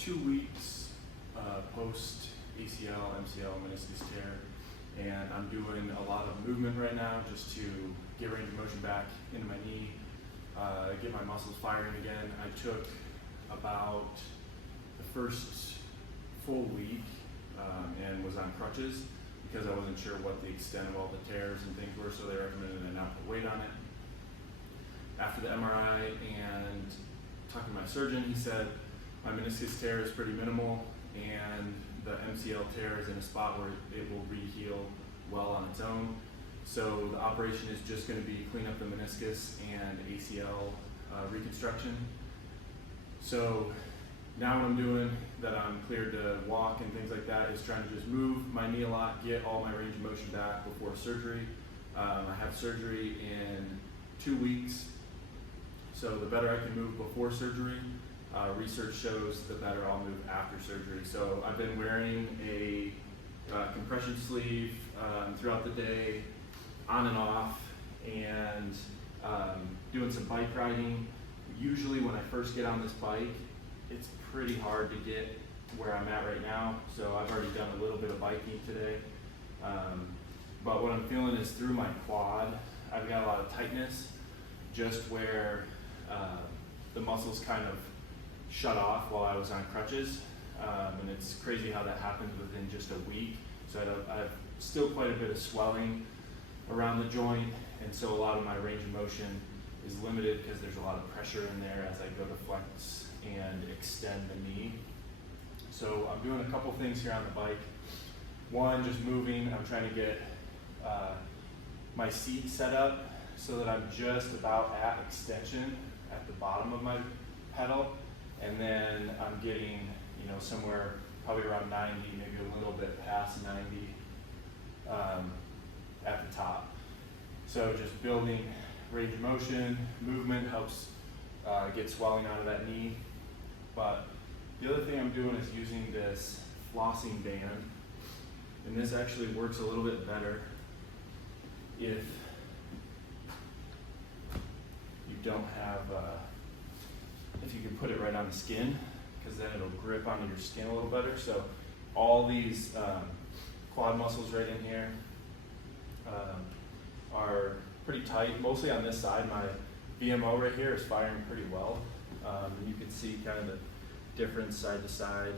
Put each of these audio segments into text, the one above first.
2 weeks post ACL, MCL, meniscus tear, and I'm doing a lot of movement right now just to get range of motion back into my knee, get my muscles firing again. I took about the first full week and was on crutches because I wasn't sure what the extent of all the tears and things were, so they recommended I not put weight on it. After the MRI and talking to my surgeon, he said my meniscus tear is pretty minimal and the MCL tear is in a spot where it will re-heal well on its own. So the operation is just going to be clean up the meniscus and ACL reconstruction. So now what I'm doing, that I'm cleared to walk and things like that, is trying to just move my knee a lot, get all my range of motion back before surgery. I have surgery in 2 weeks, so the better I can move before surgery, research shows the better I'll move after surgery. So I've been wearing a compression sleeve throughout the day, on and off, and doing some bike riding. Usually when I first get on this bike, it's pretty hard to get where I'm at right now, so I've already done a little bit of biking today. But what I'm feeling is through my quad, I've got a lot of tightness, just where the muscles kind of shut off while I was on crutches. And it's crazy how that happens within just a week. So I have still quite a bit of swelling around the joint, and so a lot of my range of motion is limited because there's a lot of pressure in there as I go to flex and extend the knee. So I'm doing a couple things here on the bike. One, just moving. I'm trying to get my seat set up so that I'm just about at extension at the bottom of my pedal, and then I'm getting, somewhere probably around 90, maybe a little bit past 90 at the top. So just building range of motion, movement helps get swelling out of that knee. But the other thing I'm doing is using this flossing band, and this actually works a little bit better if you don't have, if you can put it right on the skin, because then it'll grip onto your skin a little better. So all these quad muscles right in here are pretty tight, mostly on this side. My VMO right here is firing pretty well. And you can see kind of the difference side to side.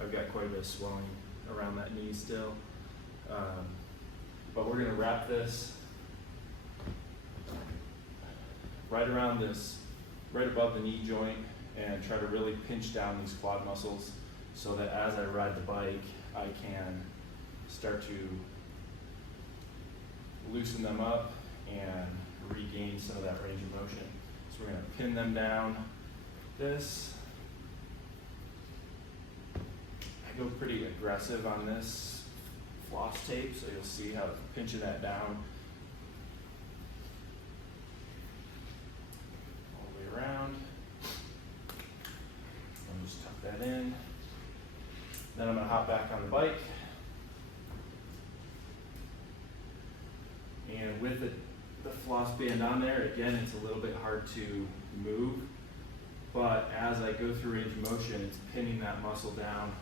I've got quite a bit of swelling around that knee still. But we're gonna wrap this right around this, right above the knee joint, and try to really pinch down these quad muscles so that as I ride the bike, I can start to loosen them up and regain some of that range of motion. So we're gonna pin them down this. I go pretty aggressive on this floss tape, so you'll see how it's pinching that down all the way around. I'll just tuck that in. Then I'm gonna hop back on the bike. And with the floss band on there, again, it's a little bit hard to move, but as I go through range of motion, it's pinning that muscle down,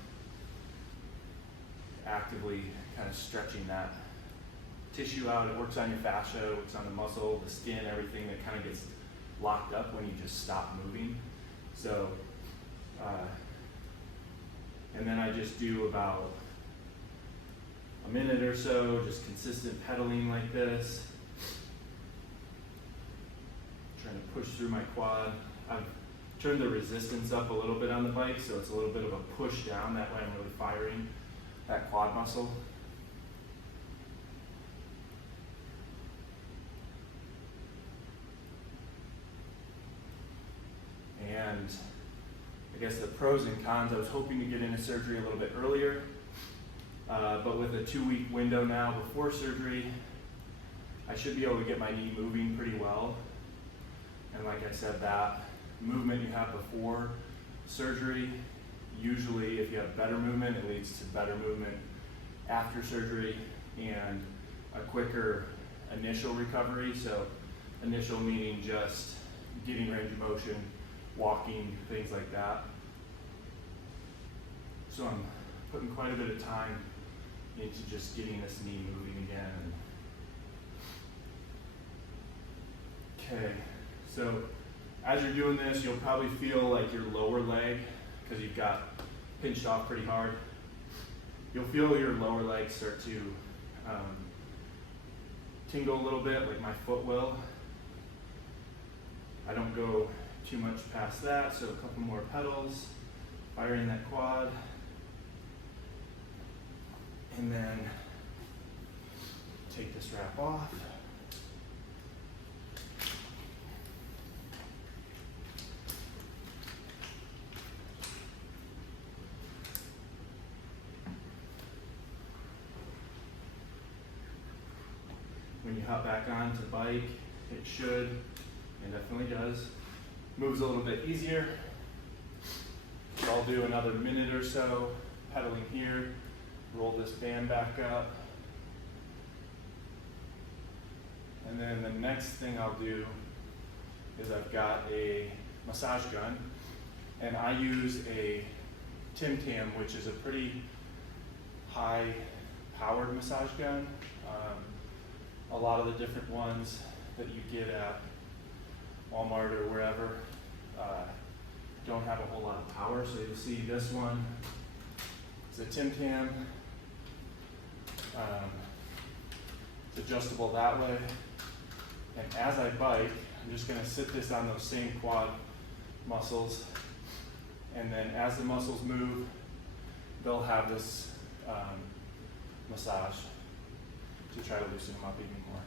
actively kind of stretching that tissue out. It works on your fascia, it works on the muscle, the skin, everything that kind of gets locked up when you just stop moving. So, and then I just do about a minute or so, just consistent pedaling like this. Trying to push through my quad. I've turned the resistance up a little bit on the bike, so it's a little bit of a push down. That way I'm really firing that quad muscle. And I guess the pros and cons, I was hoping to get into surgery a little bit earlier. But with a 2-week window now before surgery, I should be able to get my knee moving pretty well. And like I said, that movement you have before surgery, usually if you have better movement, it leads to better movement after surgery and a quicker initial recovery. So initial meaning just getting range of motion, walking, things like that. So I'm putting quite a bit of time into just getting this knee moving again. Okay, so as you're doing this, you'll probably feel like your lower leg, because you've got pinched off pretty hard, you'll feel your lower leg start to tingle a little bit, like my foot will. I don't go too much past that, so a couple more pedals, firing that quad, and then take this wrap off. When you hop back onto the bike, it should, and definitely does, moves a little bit easier. So I'll do another minute or so pedaling here, roll this band back up. And then the next thing I'll do is I've got a massage gun, and I use a Tim Tam, which is a pretty high powered massage gun. A lot of the different ones that you get at Walmart or wherever don't have a whole lot of power. So you'll see this one is a Tim Tam. It's adjustable that way. And as I bike, I'm just going to sit this on those same quad muscles. And then as the muscles move, they'll have this massage to try to loosen them up even more.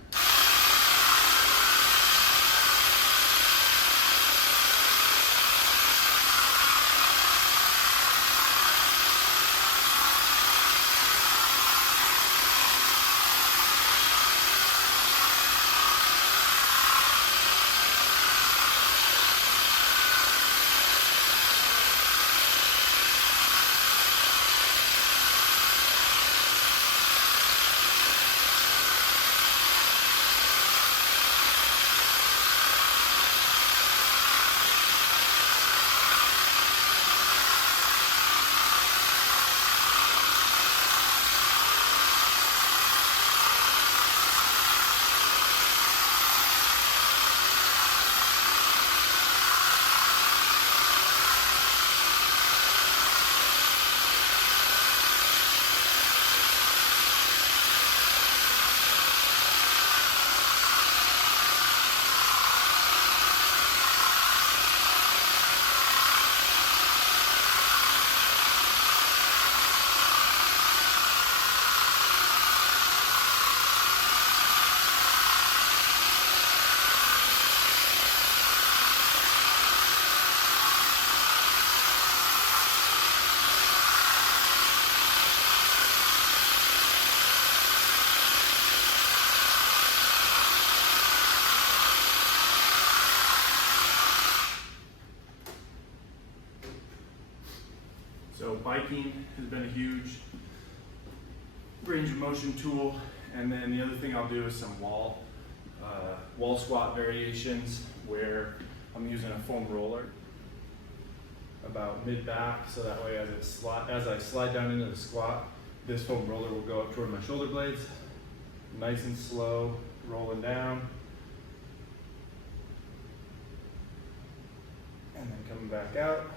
So biking has been a huge range of motion tool, and then the other thing I'll do is some wall squat variations where I'm using a foam roller about mid-back, so that way as I slide down into the squat, this foam roller will go up toward my shoulder blades, nice and slow, rolling down, and then coming back out.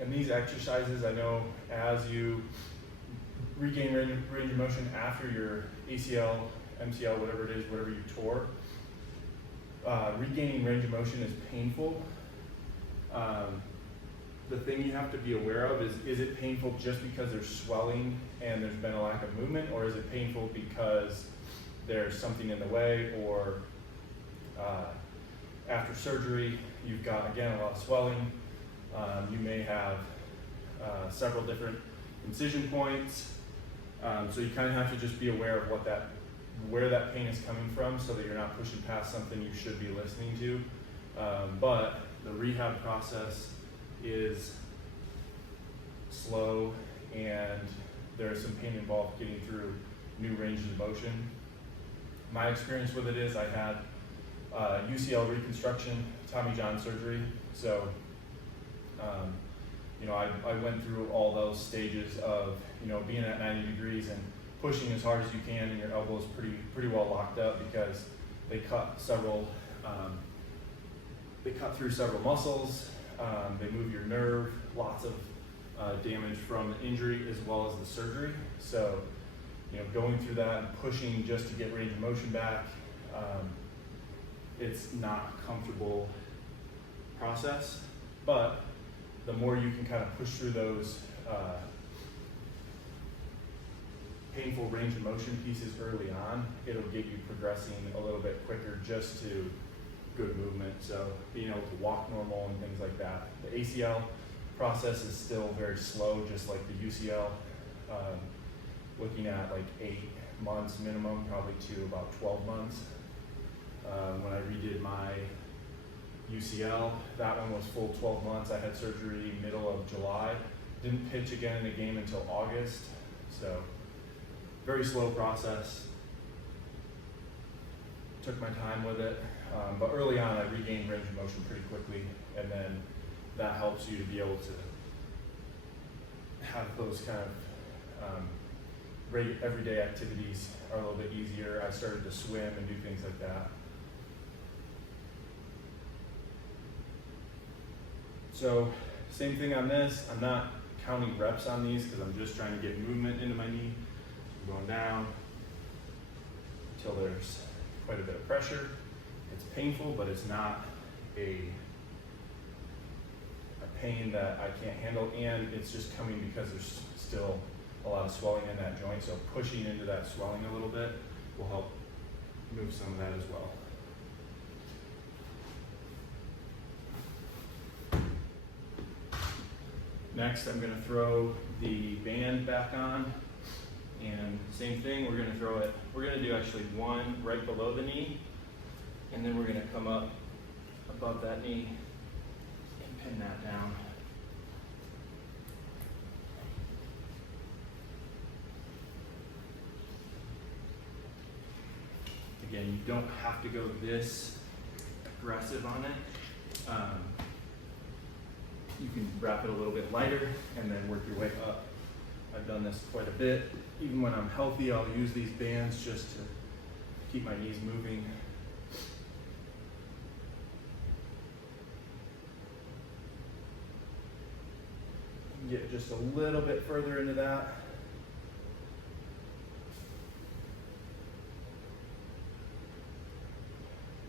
And these exercises, I know as you regain range of motion after your ACL, MCL, whatever it is, whatever you tore, regaining range of motion is painful. The thing you have to be aware of is it painful just because there's swelling and there's been a lack of movement, or is it painful because there's something in the way, or after surgery, you've got, again, a lot of swelling. You may have several different incision points, so you kind of have to just be aware of where that pain is coming from, so that you're not pushing past something you should be listening to. But the rehab process is slow, and there's some pain involved getting through new ranges of motion. My experience with it is I had UCL reconstruction, Tommy John surgery, so I went through all those stages of being at 90 degrees and pushing as hard as you can, and your elbow's pretty well locked up because they cut through several muscles. They move your nerve, lots of damage from the injury as well as the surgery. So, going through that and pushing just to get range of motion back, it's not a comfortable process, but the more you can kind of push through those painful range of motion pieces early on, it'll get you progressing a little bit quicker just to good movement. So being able to walk normal and things like that. The ACL process is still very slow, just like the UCL. Looking at like 8 months minimum, probably to about 12 months. When I redid my UCL, that one was full 12 months. I had surgery middle of July. Didn't pitch again in a game until August. So very slow process. Took my time with it. But early on, I regained range of motion pretty quickly, and then that helps you to be able to have those kind of everyday activities are a little bit easier. I started to swim and do things like that. So same thing on this. I'm not counting reps on these because I'm just trying to get movement into my knee. I'm going down until there's quite a bit of pressure. It's painful, but it's not a pain that I can't handle, and it's just coming because there's still a lot of swelling in that joint, so pushing into that swelling a little bit will help move some of that as well. Next, I'm going to throw the band back on, and same thing, we're going to do actually one right below the knee, and then we're going to come up above that knee and pin that down. Again, you don't have to go this aggressive on it. You can wrap it a little bit lighter and then work your way up. I've done this quite a bit. Even when I'm healthy, I'll use these bands just to keep my knees moving. Get just a little bit further into that.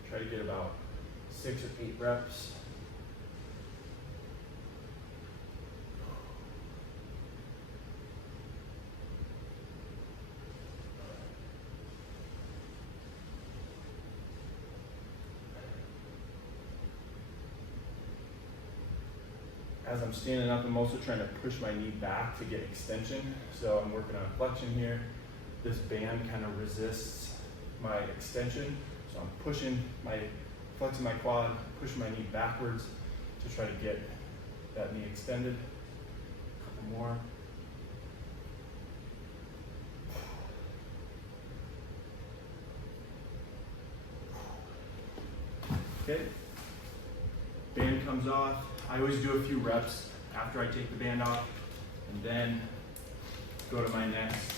Try to get about 6 or 8 reps. As I'm standing up, I'm also trying to push my knee back to get extension. So I'm working on flexion here. This band kind of resists my extension. So I'm flexing my quad, pushing my knee backwards to try to get that knee extended. A couple more. Okay. Band comes off. I always do a few reps after I take the band off, and then go to my next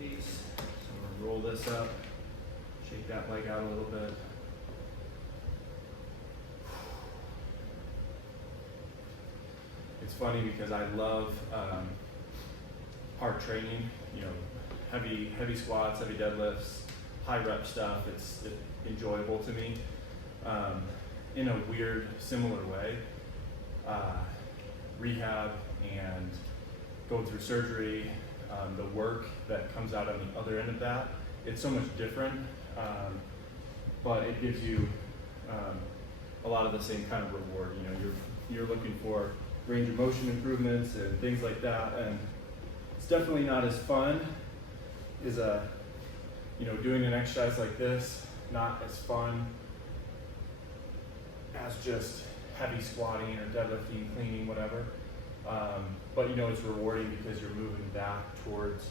piece. So I'm gonna roll this up, shake that leg out a little bit. It's funny because I love hard training, heavy squats, heavy deadlifts, high rep stuff. It's enjoyable to me. In a weird, similar way, rehab and going through surgery, the work that comes out on the other end of that, it's so much different, but it gives you a lot of the same kind of reward. You're looking for range of motion improvements and things like that, and it's definitely not as fun as doing an exercise like this. Not as fun as just heavy squatting or deadlifting, cleaning, whatever. But you know it's rewarding because you're moving back towards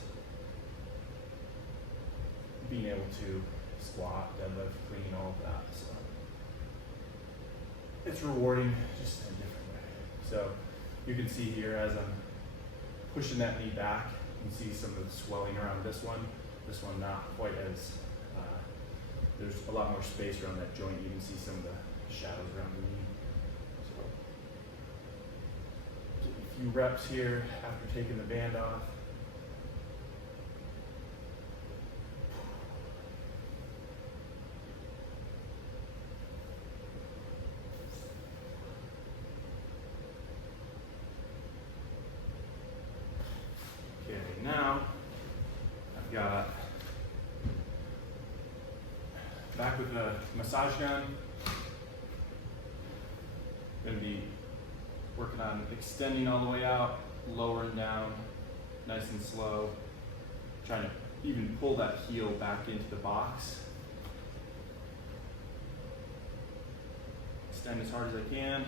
being able to squat, deadlift, clean, all of that. So it's rewarding just in a different way. So you can see here as I'm pushing that knee back, you can see some of the swelling around this one. This one not quite as, there's a lot more space around that joint. You can see some of the shadows around the knee. So a few reps here after taking the band off. Okay, now I've got back with the massage gun. Going to be working on extending all the way out, lowering down, nice and slow. Trying to even pull that heel back into the box. Extend as hard as I can,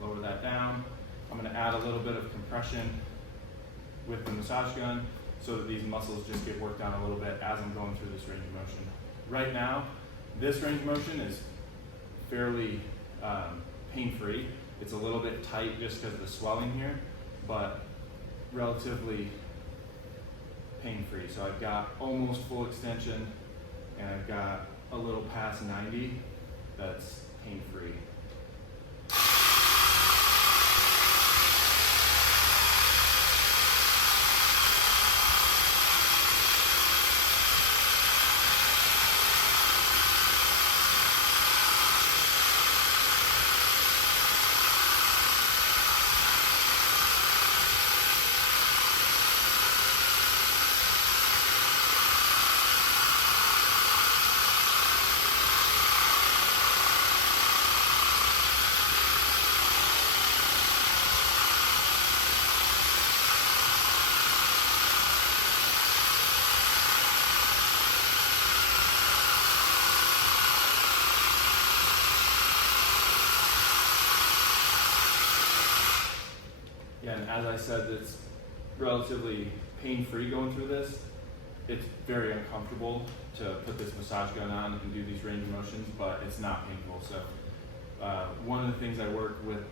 lower that down. I'm going to add a little bit of compression with the massage gun so that these muscles just get worked on a little bit as I'm going through this range of motion. Right now, this range of motion is fairly pain-free. It's a little bit tight just because of the swelling here, but relatively pain-free. So I've got almost full extension and I've got a little past 90 that's pain-free. And as I said, it's relatively pain-free going through this. It's very uncomfortable to put this massage gun on and do these range of motions, but it's not painful. So one of the things I work with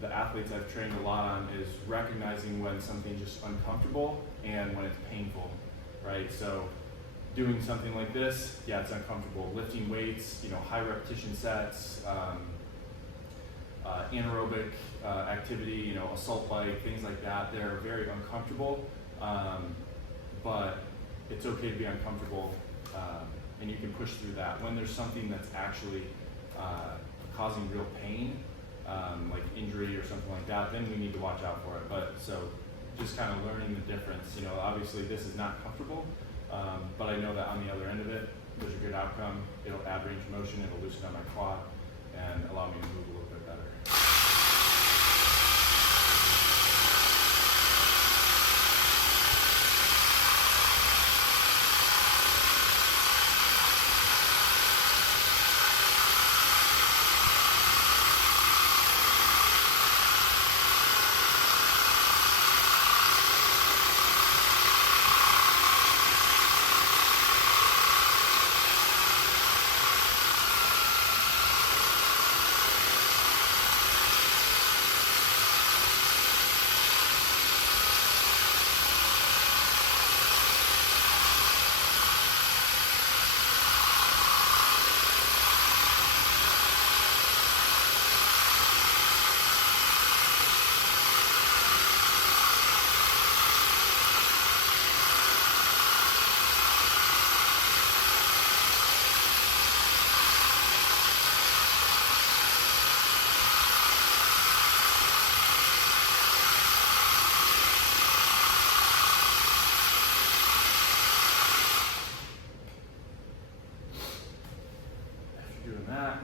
the athletes I've trained a lot on is recognizing when something's just uncomfortable and when it's painful, right? So doing something like this, yeah, it's uncomfortable. Lifting weights, you know, high repetition sets, anaerobic activity, you know, assault bike, things like that, they're very uncomfortable, but it's okay to be uncomfortable, and you can push through that. When there's something that's actually causing real pain, like injury or something like that, then we need to watch out for it. But so just kind of learning the difference, you know, obviously this is not comfortable, but I know that on the other end of it, there's a good outcome. It'll add range of motion, it'll loosen up my quad, and allow me to move a little bit better.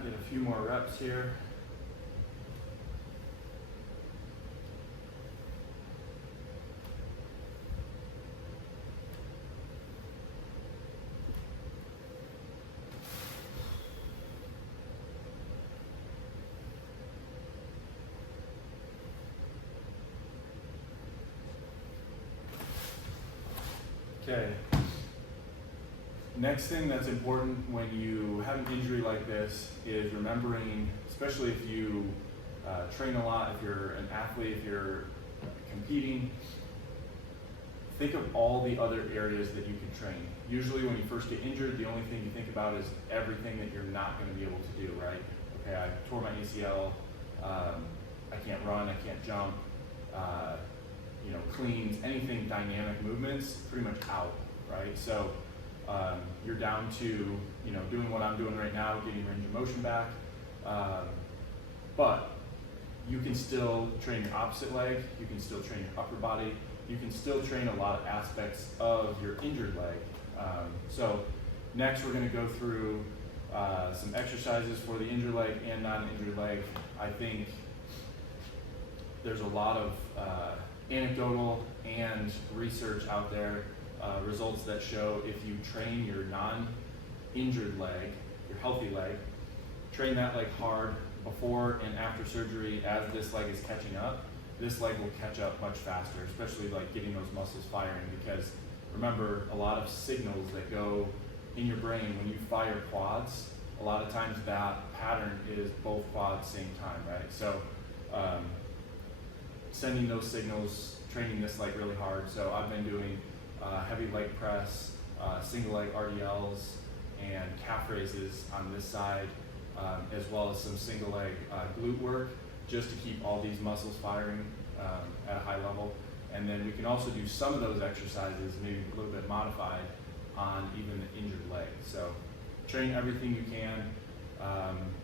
Get a few more reps here. Okay. Next thing that's important when you have an injury like this is remembering, especially if you train a lot, if you're an athlete, if you're competing, think of all the other areas that you can train. Usually when you first get injured, the only thing you think about is everything that you're not going to be able to do, right? Okay, I tore my ACL, I can't run, I can't jump, cleans, anything dynamic movements, pretty much out, right? So you're down to, doing what I'm doing right now, getting range of motion back, but you can still train your opposite leg, you can still train your upper body, you can still train a lot of aspects of your injured leg. So next we're going to go through some exercises for the injured leg and non-injured leg. I think there's a lot of anecdotal and research out there, results that show if you train your non-injured leg, your healthy leg, train that leg hard before and after surgery as this leg is catching up, this leg will catch up much faster, especially like getting those muscles firing, because remember, a lot of signals that go in your brain when you fire quads, a lot of times that pattern is both quads same time, right? So sending those signals, training this leg really hard. So I've been doing heavy leg press, single leg RDLs, and calf raises on this side, as well as some single leg glute work, just to keep all these muscles firing at a high level. And then we can also do some of those exercises, maybe a little bit modified, on even the injured leg. So train everything you can.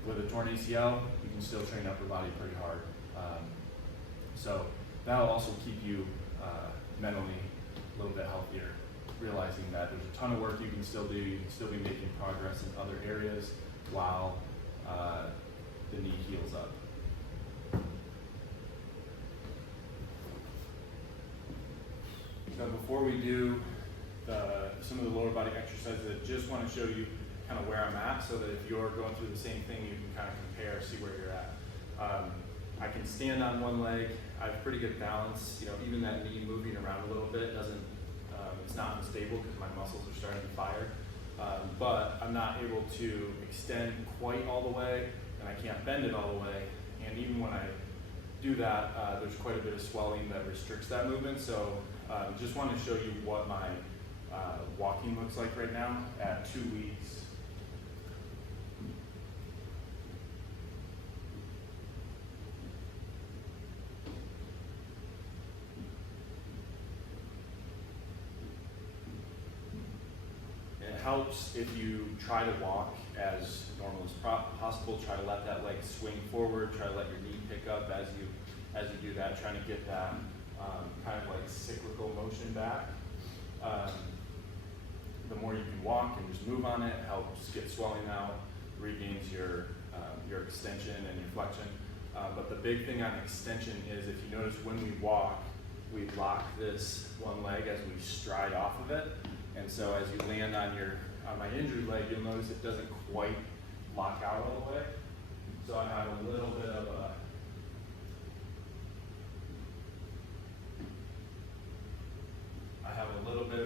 With a torn ACL, you can still train upper body pretty hard. So that'll also keep you mentally a little bit healthier, realizing that there's a ton of work you can still do, you can still be making progress in other areas while the knee heals up. So before we do some of the lower body exercises, I just want to show you kind of where I'm at, so that if you're going through the same thing, you can kind of compare, see where you're at. I can stand on one leg. I have pretty good balance. Even that knee moving around a little bit doesn't, it's not unstable because my muscles are starting to fire. But I'm not able to extend quite all the way, and I can't bend it all the way. And even when I do that, there's quite a bit of swelling that restricts that movement. So just want to show you what my walking looks like right now at 2 weeks. It helps if you try to walk as normal as possible. Try to let that leg swing forward. Try to let your knee pick up as you do that. Trying to get that kind of like cyclical motion back. The more you can walk and just move on it, helps get swelling out, regains your extension and your flexion. But the big thing on extension is, if you notice when we walk, we lock this one leg as we stride off of it. And so as you land on my injured leg, you'll notice it doesn't quite lock out all the way. So I have a little bit of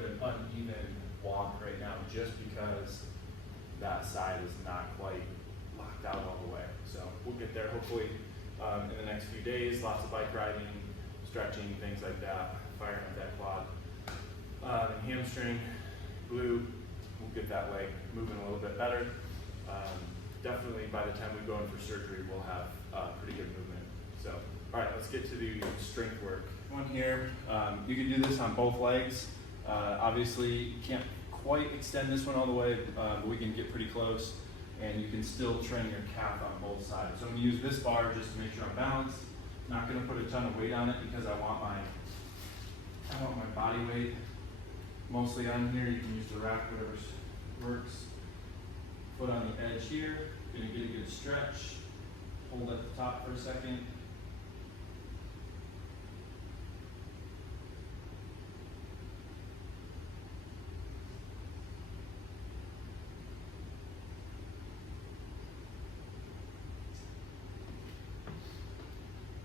an uneven walk right now, just because that side is not quite locked out all the way. So we'll get there hopefully in the next few days. Lots of bike riding, stretching, things like that, firing up that quad. Hamstring, glute, we'll get that leg moving a little bit better. Definitely by the time we go in for surgery, we'll have pretty good movement. So, all right, let's get to the strength work. One here, you can do this on both legs. Obviously, you can't quite extend this one all the way, but we can get pretty close, and you can still train your calf on both sides. So I'm gonna use this bar just to make sure I'm balanced. Not gonna put a ton of weight on it because I want my body weight mostly on here. You can use the rack, whatever works. Foot on the edge here, gonna get a good stretch. Hold at the top for a second.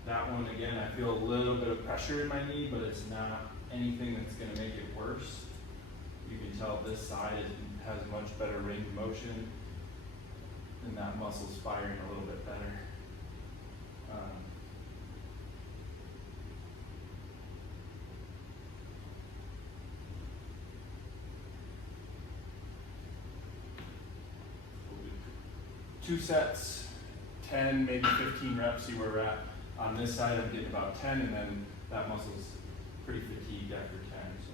That one, again, I feel a little bit of pressure in my knee, but it's not anything that's gonna make it worse. You can tell this side has much better range of motion, and that muscle's firing a little bit better. We'll do 2 sets, 10, maybe 15 reps, see where we're at. On this side, I'm getting about 10, and then that muscle's pretty fatigued after 10. So.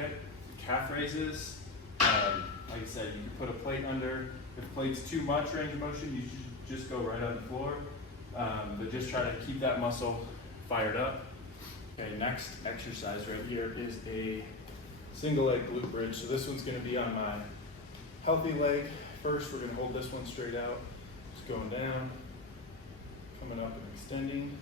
Okay, calf raises. Like I said, you can put a plate under. If the plate's too much range of motion, you should just go right on the floor. But just try to keep that muscle fired up. Okay, next exercise right here is a single leg glute bridge. So this one's gonna be on my healthy leg. First, we're gonna hold this one straight out. Just going down, coming up and extending.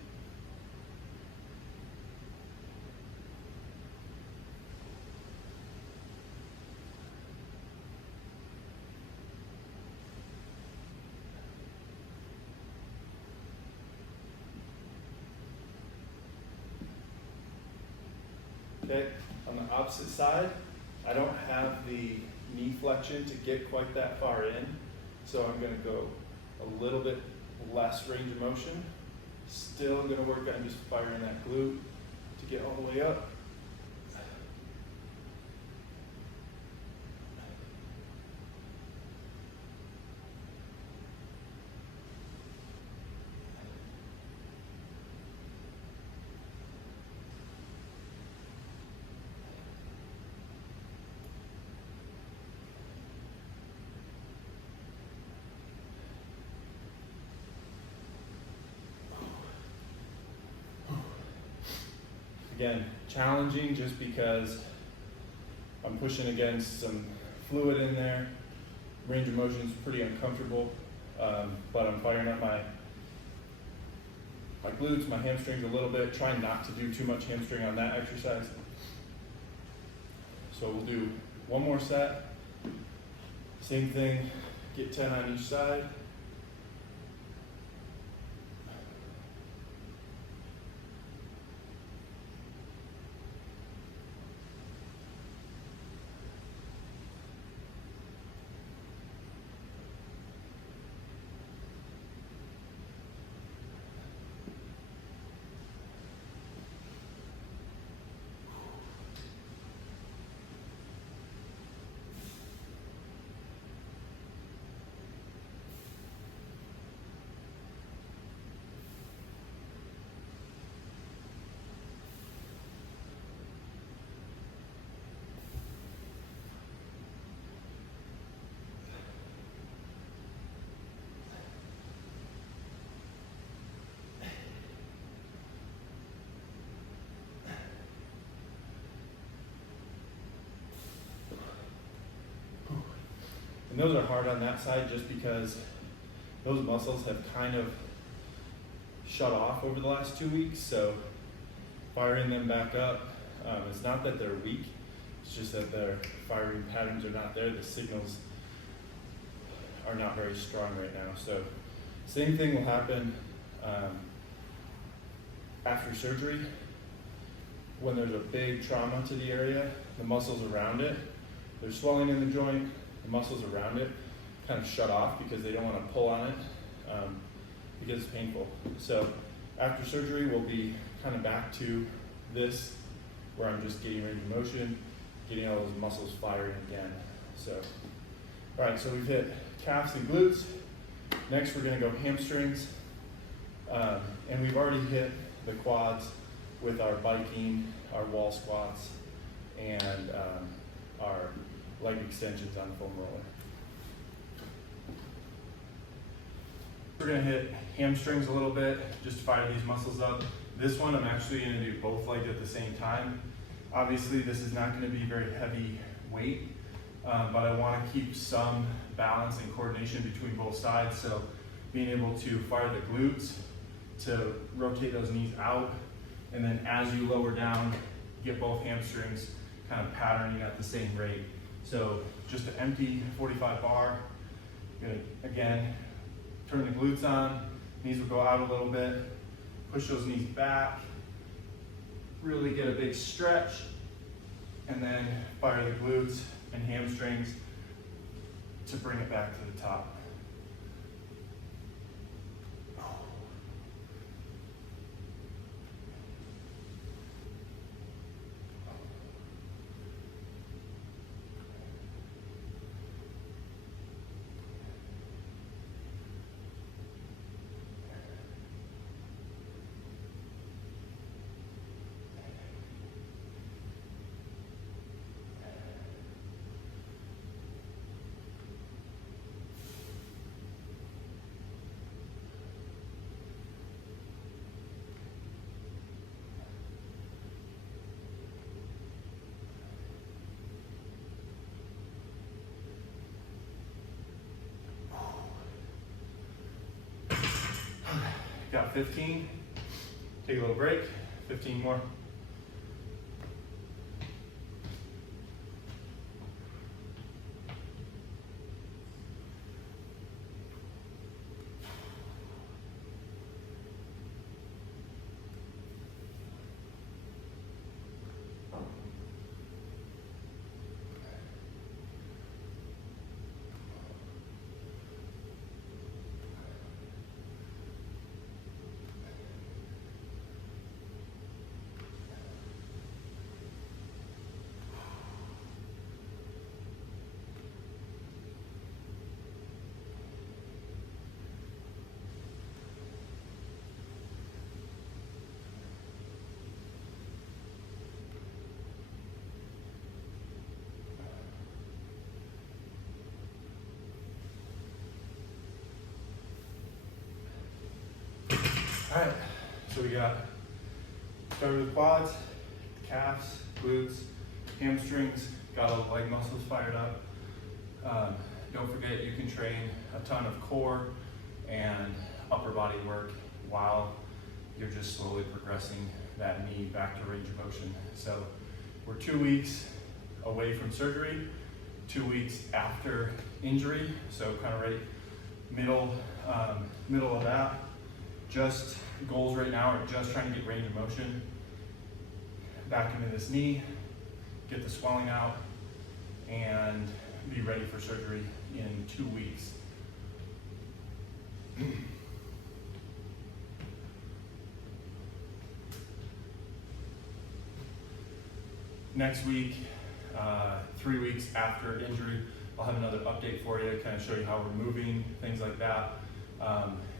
Okay, on the opposite side, I don't have the knee flexion to get quite that far in, so I'm gonna go a little bit less range of motion. Still gonna work on just firing that glute to get all the way up. Again, challenging just because I'm pushing against some fluid in there. Range of motion is pretty uncomfortable, but I'm firing up my glutes, my hamstrings a little bit, trying not to do too much hamstring on that exercise. So we'll do one more set. Same thing, get 10 on each side. And those are hard on that side just because those muscles have kind of shut off over the last 2 weeks. So firing them back up, it's not that they're weak, it's just that their firing patterns are not there. The signals are not very strong right now. So same thing will happen after surgery. When there's a big trauma to the area, the muscles around it, there's swelling in the joint, the muscles around it kind of shut off because they don't want to pull on it because it's painful. So after surgery, we'll be kind of back to this where I'm just getting range of motion, getting all those muscles firing again. So, all right, so we've hit calves and glutes. Next, we're gonna go hamstrings. And we've already hit the quads with our biking, our wall squats, and our leg extensions on the foam roller. We're gonna hit hamstrings a little bit, just to fire these muscles up. This one, I'm actually gonna do both legs at the same time. Obviously, this is not going to be very heavy weight, but I want to keep some balance and coordination between both sides. So being able to fire the glutes to rotate those knees out, and then as you lower down, get both hamstrings kind of patterning at the same rate. So just an empty 45 bar, gonna again turn the glutes on, knees will go out a little bit, push those knees back, really get a big stretch, and then fire the glutes and hamstrings to bring it back to the top. Got 15, take a little break, 15 more. All right, so we got started with quads, calves, glutes, hamstrings, got all the leg muscles fired up. Don't forget you can train a ton of core and upper body work while you're just slowly progressing that knee back to range of motion. So we're 2 weeks away from surgery, 2 weeks after injury, so kind of right middle of that. Just goals right now are just trying to get range of motion back into this knee, get the swelling out, and be ready for surgery in 2 weeks. Next week, 3 weeks after injury, I'll have another update for you, kind of show you how we're moving, things like that.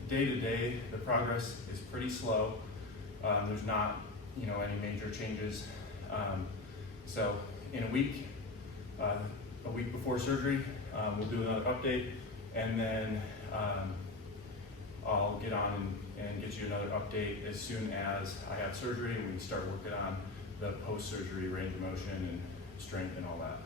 Day to day, the progress is pretty slow. There's not, any major changes. So in a week before surgery, we'll do another update, and then I'll get on and get you another update as soon as I have surgery and we can start working on the post-surgery range of motion and strength and all that.